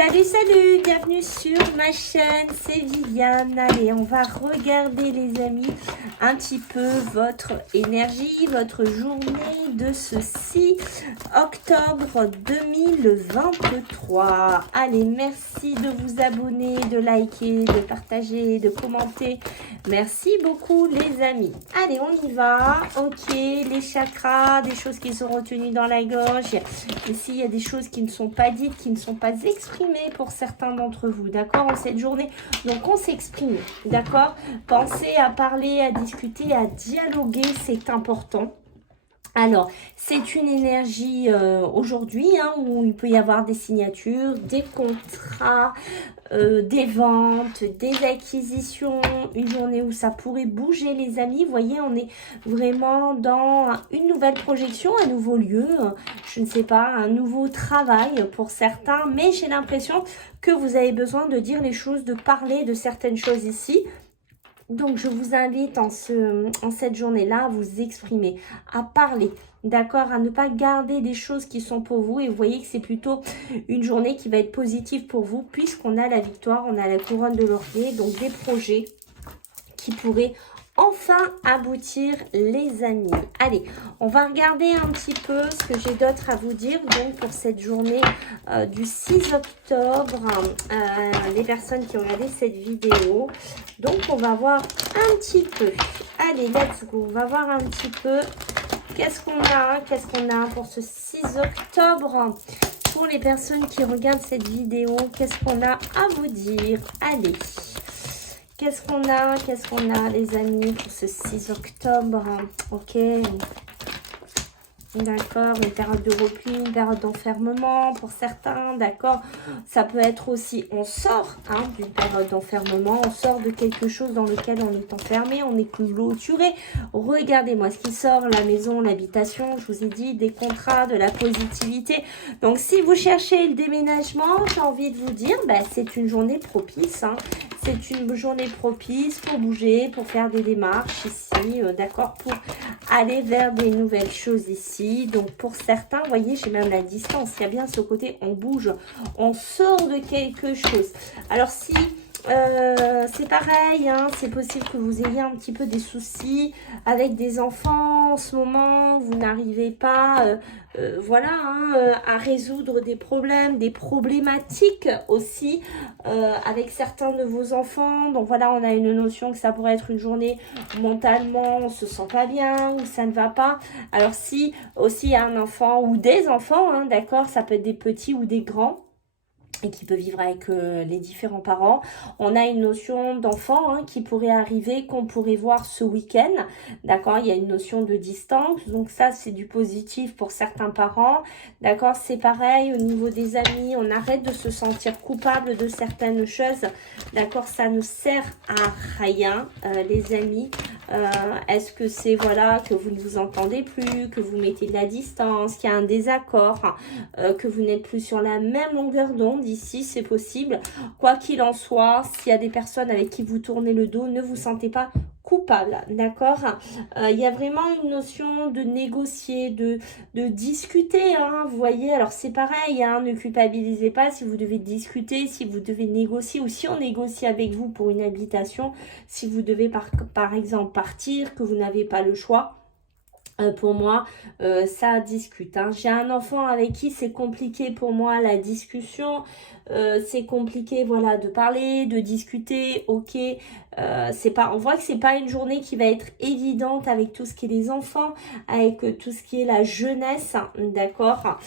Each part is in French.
Salut, salut, bienvenue sur ma chaîne, c'est Viviane. Allez, on va regarder les amis un petit peu votre énergie, votre journée de ce 6 octobre 2023. Allez, merci de vous abonner, de liker, de partager, de commenter. Merci beaucoup les amis. Allez, on y va. Ok, les chakras, des choses qui sont retenues dans la gorge. Ici, il y a des choses qui ne sont pas dites, qui ne sont pas exprimées pour certains d'entre vous, d'accord, en cette journée. Donc, on s'exprime, d'accord. Pensez à parler, à discuter, à dialoguer, c'est important. Alors, c'est une énergie aujourd'hui où il peut y avoir des signatures, des contrats, des ventes, des acquisitions, une journée où ça pourrait bouger les amis. Vous voyez, on est vraiment dans une nouvelle projection, un nouveau lieu, je ne sais pas, un nouveau travail pour certains, mais j'ai l'impression que vous avez besoin de dire les choses, de parler de certaines choses ici. Donc, je vous invite en cette journée-là à vous exprimer, à parler, d'accord, à ne pas garder des choses qui sont pour vous. Et vous voyez que c'est plutôt une journée qui va être positive pour vous puisqu'on a la victoire, on a la couronne de laurier, donc des projets qui pourraient enfin aboutir les amis. Allez, on va regarder un petit peu ce que j'ai d'autre à vous dire donc pour cette journée du 6 octobre, les personnes qui ont regardé cette vidéo. Donc on va voir un petit peu, allez let's go, on va voir un petit peu qu'est-ce qu'on a pour ce 6 octobre pour les personnes qui regardent cette vidéo. Qu'est-ce qu'on a à vous dire? Allez, qu'est-ce qu'on a les amis pour ce 6 octobre? Ok, d'accord, une période de repli, une période d'enfermement pour certains, d'accord. Ça peut être aussi, on sort d'une période d'enfermement, on sort de quelque chose dans lequel on est enfermé, on est clôturé. Regardez-moi ce qui sort, la maison, l'habitation, je vous ai dit, des contrats, de la positivité. Donc, si vous cherchez le déménagement, j'ai envie de vous dire, c'est une journée propice, C'est une journée propice pour bouger, pour faire des démarches ici, d'accord, pour aller vers des nouvelles choses ici. Donc, pour certains, vous voyez, j'ai même la distance. Il y a bien ce côté, on bouge, on sort de quelque chose. Alors, si c'est pareil, c'est possible que vous ayez un petit peu des soucis avec des enfants en ce moment. Vous n'arrivez pas, à résoudre des problèmes, des problématiques aussi avec certains de vos enfants. Donc voilà, on a une notion que ça pourrait être une journée mentalement, on se sent pas bien ou ça ne va pas. Alors si aussi il y a un enfant ou des enfants, d'accord, ça peut être des petits ou des grands, et qui peut vivre avec les différents parents. On a une notion d'enfant qui pourrait arriver, qu'on pourrait voir ce week-end. D'accord, il y a une notion de distance. Donc ça, c'est du positif pour certains parents. D'accord, c'est pareil au niveau des amis. On arrête de se sentir coupable de certaines choses. D'accord, ça ne sert à rien, les amis. Est-ce que c'est, que vous ne vous entendez plus, que vous mettez de la distance, qu'il y a un désaccord, que vous n'êtes plus sur la même longueur d'onde? Ici, c'est possible. Quoi qu'il en soit, s'il y a des personnes avec qui vous tournez le dos, ne vous sentez pas coupable, d'accord. Il y a vraiment une notion de négocier, de discuter, vous voyez. Alors, c'est pareil, ne culpabilisez pas si vous devez discuter, si vous devez négocier ou si on négocie avec vous pour une habitation, si vous devez par exemple partir, que vous n'avez pas le choix. Pour moi, ça discute. J'ai un enfant avec qui c'est compliqué pour moi la discussion. C'est compliqué, de parler, de discuter. Ok, on voit que c'est pas une journée qui va être évidente avec tout ce qui est les enfants, avec tout ce qui est la jeunesse, d'accord.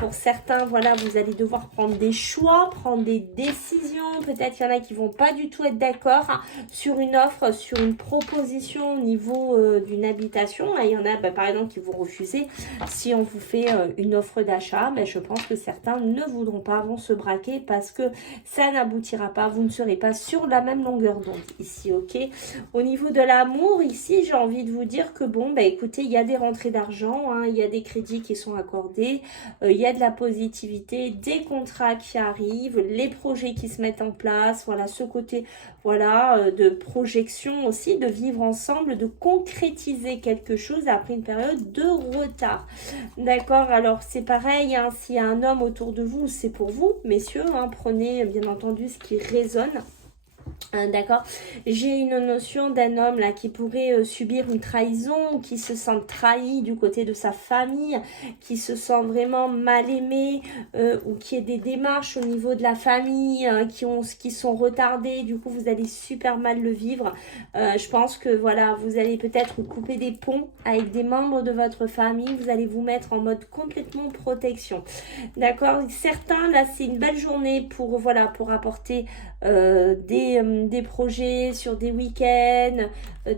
Pour certains, vous allez devoir prendre des choix, prendre des décisions. Peut-être qu'il y en a qui vont pas du tout être d'accord sur une offre, sur une proposition au niveau d'une habitation. Et il y en a, par exemple, qui vont refuser. Si on vous fait une offre d'achat, je pense que certains ne voudront pas, vont se braquer parce que ça n'aboutira pas. Vous ne serez pas sur la même longueur d'onde ici, ok. Au niveau de l'amour, ici, j'ai envie de vous dire que écoutez, il y a des rentrées d'argent, il y a des crédits qui sont accordés, il y a de la positivité, des contrats qui arrivent, les projets qui se mettent en place, ce côté, de projection aussi, de vivre ensemble, de concrétiser quelque chose. Après, après une période de retard. D'accord, alors c'est pareil, hein, s'il y a un homme autour de vous, c'est pour vous, messieurs, hein, prenez bien entendu ce qui résonne. D'accord, j'ai une notion d'un homme là qui pourrait subir une trahison, qui se sent trahi du côté de sa famille, qui se sent vraiment mal aimé, ou qui ait des démarches au niveau de la famille qui sont retardées. Du coup, vous allez super mal le vivre. Je pense que voilà, vous allez peut-être couper des ponts avec des membres de votre famille. Vous allez vous mettre en mode complètement protection. D'accord, certains là, c'est une belle journée pour voilà, pour apporter des projets sur des week-ends,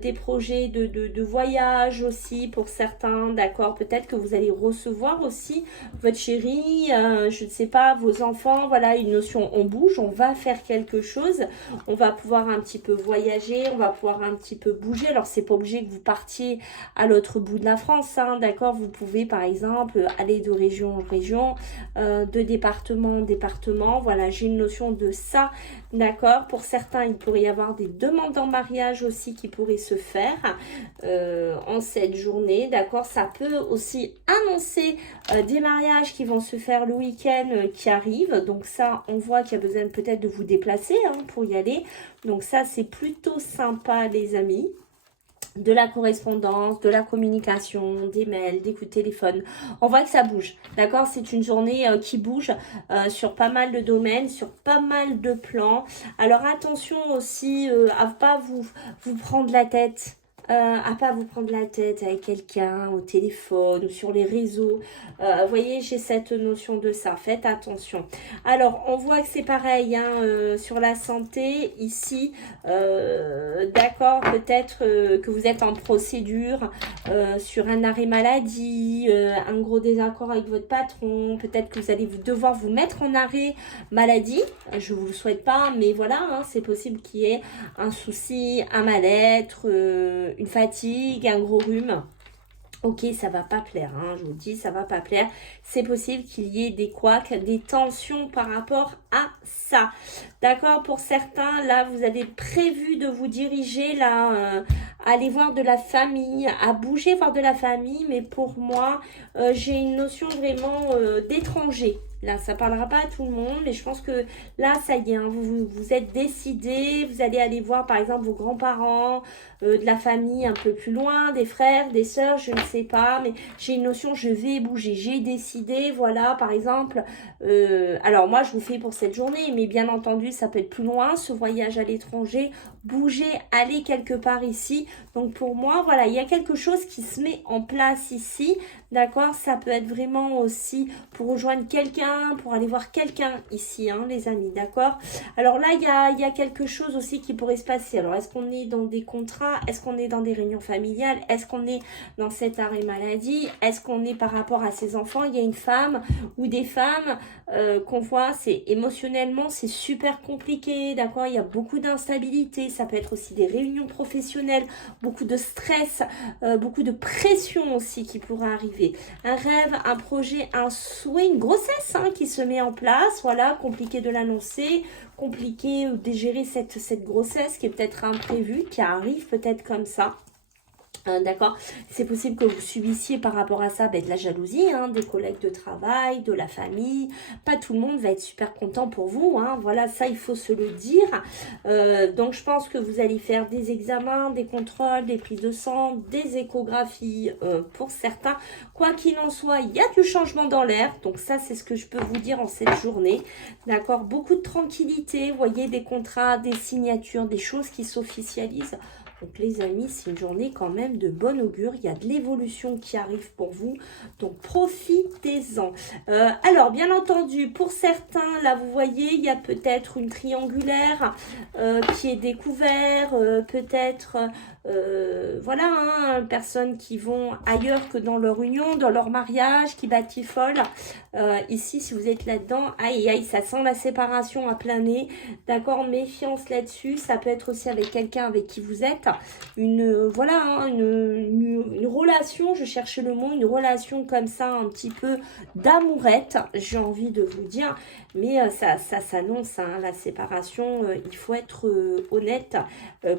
des projets de voyage aussi pour certains, d'accord, peut-être que vous allez recevoir aussi votre chéri, je ne sais pas, vos enfants, voilà, une notion, on bouge, on va faire quelque chose, on va pouvoir un petit peu voyager, on va pouvoir un petit peu bouger, alors c'est pas obligé que vous partiez à l'autre bout de la France, hein, d'accord, vous pouvez par exemple aller de région en région, de département en département, voilà, j'ai une notion de ça. D'accord, pour certains, il pourrait y avoir des demandes en mariage aussi qui pourraient se faire en cette journée. D'accord, ça peut aussi annoncer des mariages qui vont se faire le week-end qui arrive. Donc ça, on voit qu'il y a besoin peut-être de vous déplacer pour y aller. Donc ça, c'est plutôt sympa les amis. De la correspondance, de la communication, des mails, des coups de téléphone. On voit que ça bouge, d'accord? C'est une journée qui bouge sur pas mal de domaines, sur pas mal de plans. Alors attention aussi à pas vous prendre la tête. À pas vous prendre la tête avec quelqu'un au téléphone ou sur les réseaux. Vous voyez, j'ai cette notion de ça. Faites attention. Alors, on voit que c'est pareil hein, sur la santé. Ici, d'accord, peut-être que vous êtes en procédure sur un arrêt maladie, un gros désaccord avec votre patron. Peut-être que vous allez devoir vous mettre en arrêt maladie. Je ne vous le souhaite pas, mais voilà, hein, c'est possible qu'il y ait un souci, un mal-être, une fatigue, un gros rhume. Ok, ça va pas plaire, hein, je vous dis, ça va pas plaire. C'est possible qu'il y ait des couacs, des tensions par rapport à ça. D'accord, pour certains, là, vous avez prévu de vous diriger, là, aller voir de la famille, à bouger voir de la famille. Mais pour moi, j'ai une notion vraiment d'étranger. Là, ça parlera pas à tout le monde, mais je pense que là, ça y est, hein, vous êtes décidé, vous allez aller voir par exemple vos grands-parents, de la famille un peu plus loin, des frères, des sœurs, je ne sais pas, mais j'ai une notion, je vais bouger, j'ai décidé, voilà, par exemple, alors moi, je vous fais pour cette journée, mais bien entendu, ça peut être plus loin, ce voyage à l'étranger, bouger, aller quelque part ici. Donc pour moi, voilà, il y a quelque chose qui se met en place ici, d'accord? Ça peut être vraiment aussi pour rejoindre quelqu'un, pour aller voir quelqu'un ici, hein, les amis, d'accord? Alors là, il y a quelque chose aussi qui pourrait se passer. Alors, est-ce qu'on est dans des contrats? Est-ce qu'on est dans des réunions familiales? Est-ce qu'on est dans cet arrêt maladie? Est-ce qu'on est par rapport à ses enfants? Il y a une femme ou des femmes qu'on voit, c'est émotionnellement, c'est super compliqué, d'accord? Il y a beaucoup d'instabilité. Ça peut être aussi des réunions professionnelles, beaucoup de stress, beaucoup de pression aussi qui pourrait arriver. Un rêve, un projet, un souhait, une grossesse hein, qui se met en place. Voilà, compliqué de l'annoncer, compliqué de gérer cette grossesse qui est peut-être imprévue, qui arrive peut-être comme ça. D'accord, c'est possible que vous subissiez par rapport à ça de la jalousie, hein, des collègues de travail, de la famille. Pas tout le monde va être super content pour vous, hein. Voilà, ça il faut se le dire. Donc je pense que vous allez faire des examens, des contrôles, des prises de sang, des échographies pour certains. Quoi qu'il en soit, il y a du changement dans l'air. Donc ça c'est ce que je peux vous dire en cette journée. D'accord, beaucoup de tranquillité, vous voyez, des contrats, des signatures, des choses qui s'officialisent. Donc les amis, c'est une journée quand même de bon augure. Il y a de l'évolution qui arrive pour vous. Donc profitez-en. Alors bien entendu, pour certains, là vous voyez, il y a peut-être une triangulaire qui est découvert. Peut-être, voilà, hein, personnes qui vont ailleurs que dans leur union, dans leur mariage, qui batifolent. Ici, si vous êtes là-dedans, aïe, aïe, ça sent la séparation à plein nez. D'accord, méfiance là-dessus. Ça peut être aussi avec quelqu'un avec qui vous êtes. Voilà, hein, une relation, je cherchais le mot, une relation comme ça, un petit peu d'amourette, j'ai envie de vous dire. Mais ça s'annonce, hein, la séparation, il faut être honnête.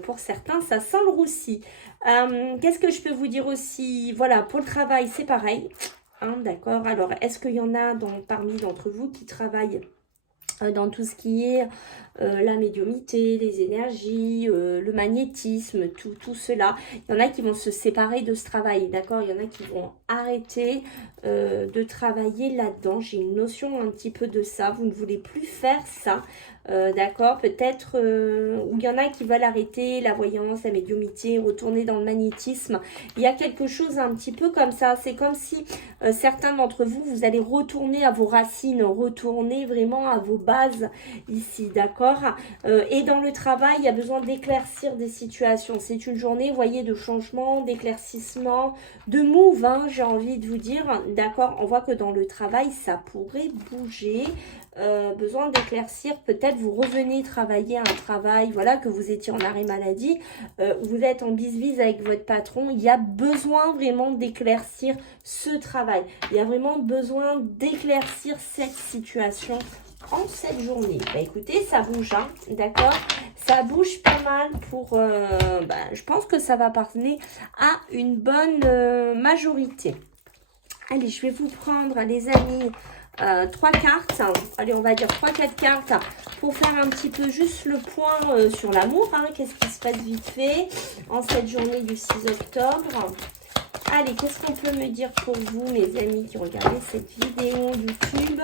Pour certains, ça sent le roussi. Qu'est-ce que je peux vous dire aussi? Voilà, pour le travail, c'est pareil. Hein, d'accord. Alors, est-ce qu'il y en a parmi d'entre vous qui travaillent dans tout ce qui est la médiumnité, les énergies, le magnétisme, tout cela. Il y en a qui vont se séparer de ce travail, d'accord? Il y en a qui vont arrêter de travailler là-dedans. J'ai une notion un petit peu de ça. Vous ne voulez plus faire ça, d'accord? Peut-être, ou il y en a qui veulent arrêter la voyance, la médiumnité, retourner dans le magnétisme. Il y a quelque chose un petit peu comme ça. C'est comme si certains d'entre vous, vous allez retourner à vos racines, retourner vraiment à vos bases ici, d'accord? Et dans le travail, il y a besoin d'éclaircir des situations. C'est une journée, vous voyez, de changement, d'éclaircissement, de move, hein, j'ai envie de vous dire. D'accord, on voit que dans le travail, ça pourrait bouger. Besoin d'éclaircir, peut-être vous revenez travailler un travail, voilà, que vous étiez en arrêt maladie, vous êtes en bise-bise avec votre patron, il y a besoin vraiment d'éclaircir ce travail. Il y a vraiment besoin d'éclaircir cette situation en cette journée. Bah écoutez, ça bouge, hein, d'accord? Ça bouge pas mal pour... je pense que ça va parler à une bonne majorité. Allez, je vais vous prendre, les amis, 3 cartes. Allez, on va dire 3-4 cartes pour faire un petit peu juste le point sur l'amour. Hein. Qu'est-ce qui se passe vite fait en cette journée du 6 octobre? Allez, qu'est-ce qu'on peut me dire pour vous, mes amis qui regardez cette vidéo YouTube?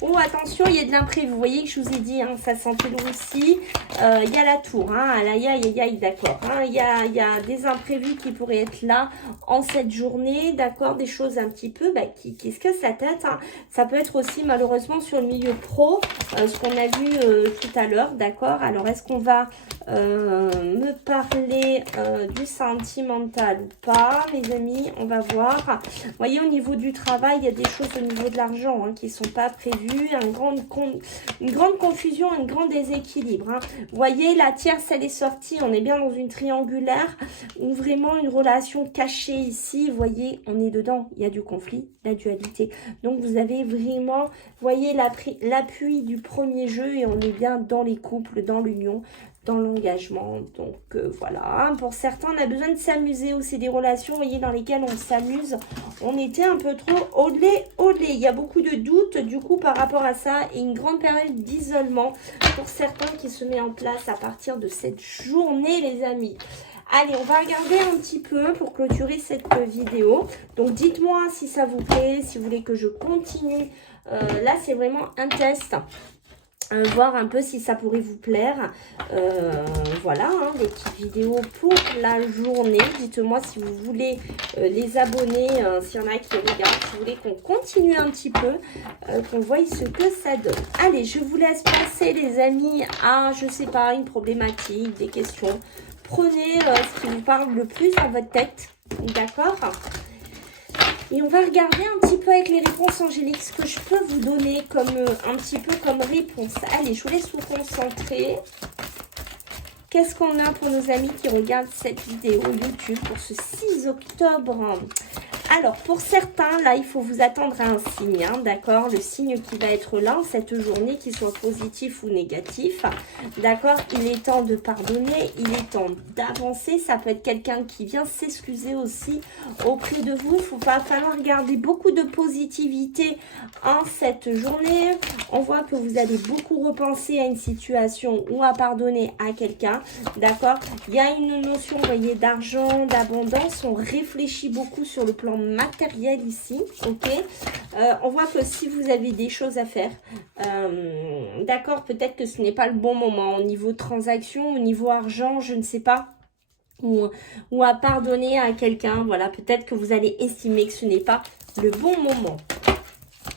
Oh, attention, il y a de l'imprévu. Vous voyez que je vous ai dit, hein, ça sentait le roussi. Il y a la tour. Hein, aïe, d'accord. Hein, il y a des imprévus qui pourraient être là en cette journée. D'accord, des choses un petit peu qui se cassent la tête. Hein. Ça peut être aussi malheureusement sur le milieu pro, ce qu'on a vu tout à l'heure. D'accord, alors est-ce qu'on va me parler du sentimental ou pas, mes amis? On va voir. Vous voyez, au niveau du travail, il y a des choses au niveau de l'argent qui ne sont pas prévues. Une grande confusion, un grand déséquilibre. Hein. Vous voyez, la tierce, elle est sortie. On est bien dans une triangulaire ou vraiment une relation cachée ici. Vous voyez, on est dedans. Il y a du conflit, la dualité. Donc, vous avez vraiment, vous voyez, l'appui du premier jeu et on est bien dans les couples, dans l'union, dans l'engagement. Donc voilà, pour certains on a besoin de s'amuser aussi, des relations, vous voyez, dans lesquelles on s'amuse. On était un peu trop au-delà. Il y a beaucoup de doutes du coup par rapport à ça et une grande période d'isolement pour certains qui se met en place à partir de cette journée, les amis. Allez, on va regarder un petit peu pour clôturer cette vidéo. Donc dites-moi si ça vous plaît, si vous voulez que je continue. Là c'est vraiment un test. Voir un peu si ça pourrait vous plaire. Voilà, hein, des petites vidéos pour la journée. Dites-moi si vous voulez les abonner, s'il y en a qui regardent, si vous voulez qu'on continue un petit peu, qu'on voie ce que ça donne. Allez, je vous laisse passer, les amis, à, je sais pas, une problématique, des questions. Prenez ce qui vous parle le plus dans votre tête, d'accord ? Et on va regarder un petit peu avec les réponses angéliques ce que je peux vous donner comme un petit peu comme réponse. Allez, je vous laisse vous concentrer. Qu'est-ce qu'on a pour nos amis qui regardent cette vidéo YouTube pour ce 6 octobre? Alors, pour certains, là, il faut vous attendre à un signe, hein, d'accord? Le signe qui va être là, cette journée, qu'il soit positif ou négatif, d'accord? Il est temps de pardonner, il est temps d'avancer. Ça peut être quelqu'un qui vient s'excuser aussi auprès de vous. Il va falloir garder beaucoup de positivité en cette journée. On voit que vous allez beaucoup repenser à une situation ou à pardonner à quelqu'un, d'accord? Il y a une notion, vous voyez, d'argent, d'abondance. On réfléchit beaucoup sur le plan matériel ici, ok. On voit que si vous avez des choses à faire, d'accord, peut-être que ce n'est pas le bon moment au niveau transaction, au niveau argent, je ne sais pas, ou à pardonner à quelqu'un, voilà, peut-être que vous allez estimer que ce n'est pas le bon moment.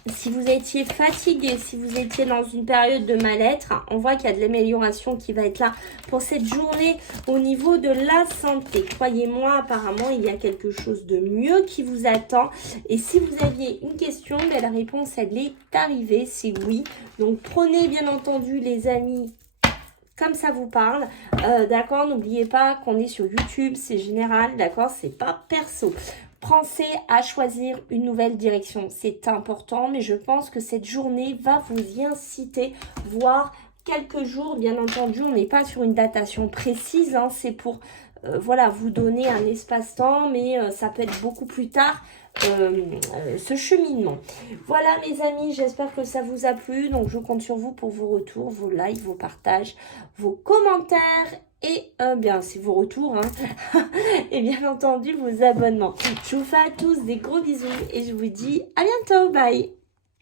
si vous étiez fatigué, si vous étiez dans une période de mal-être, on voit qu'il y a de l'amélioration qui va être là pour cette journée au niveau de la santé. Croyez-moi, apparemment, il y a quelque chose de mieux qui vous attend. Et si vous aviez une question, ben, la réponse, elle est arrivée, c'est oui. Donc, prenez bien entendu, les amis, comme ça vous parle, d'accord, n'oubliez pas qu'on est sur YouTube, c'est général, d'accord, c'est pas perso. Pensez à choisir une nouvelle direction, c'est important, mais je pense que cette journée va vous y inciter, voire quelques jours, bien entendu, on n'est pas sur une datation précise, hein, c'est pour, voilà, vous donner un espace-temps, mais ça peut être beaucoup plus tard, ce cheminement. Voilà mes amis, j'espère que ça vous a plu, donc je compte sur vous pour vos retours, vos likes, vos partages, vos commentaires et bien c'est vos retours hein. Et bien entendu vos abonnements. Je vous fais à tous des gros bisous et je vous dis à bientôt, bye.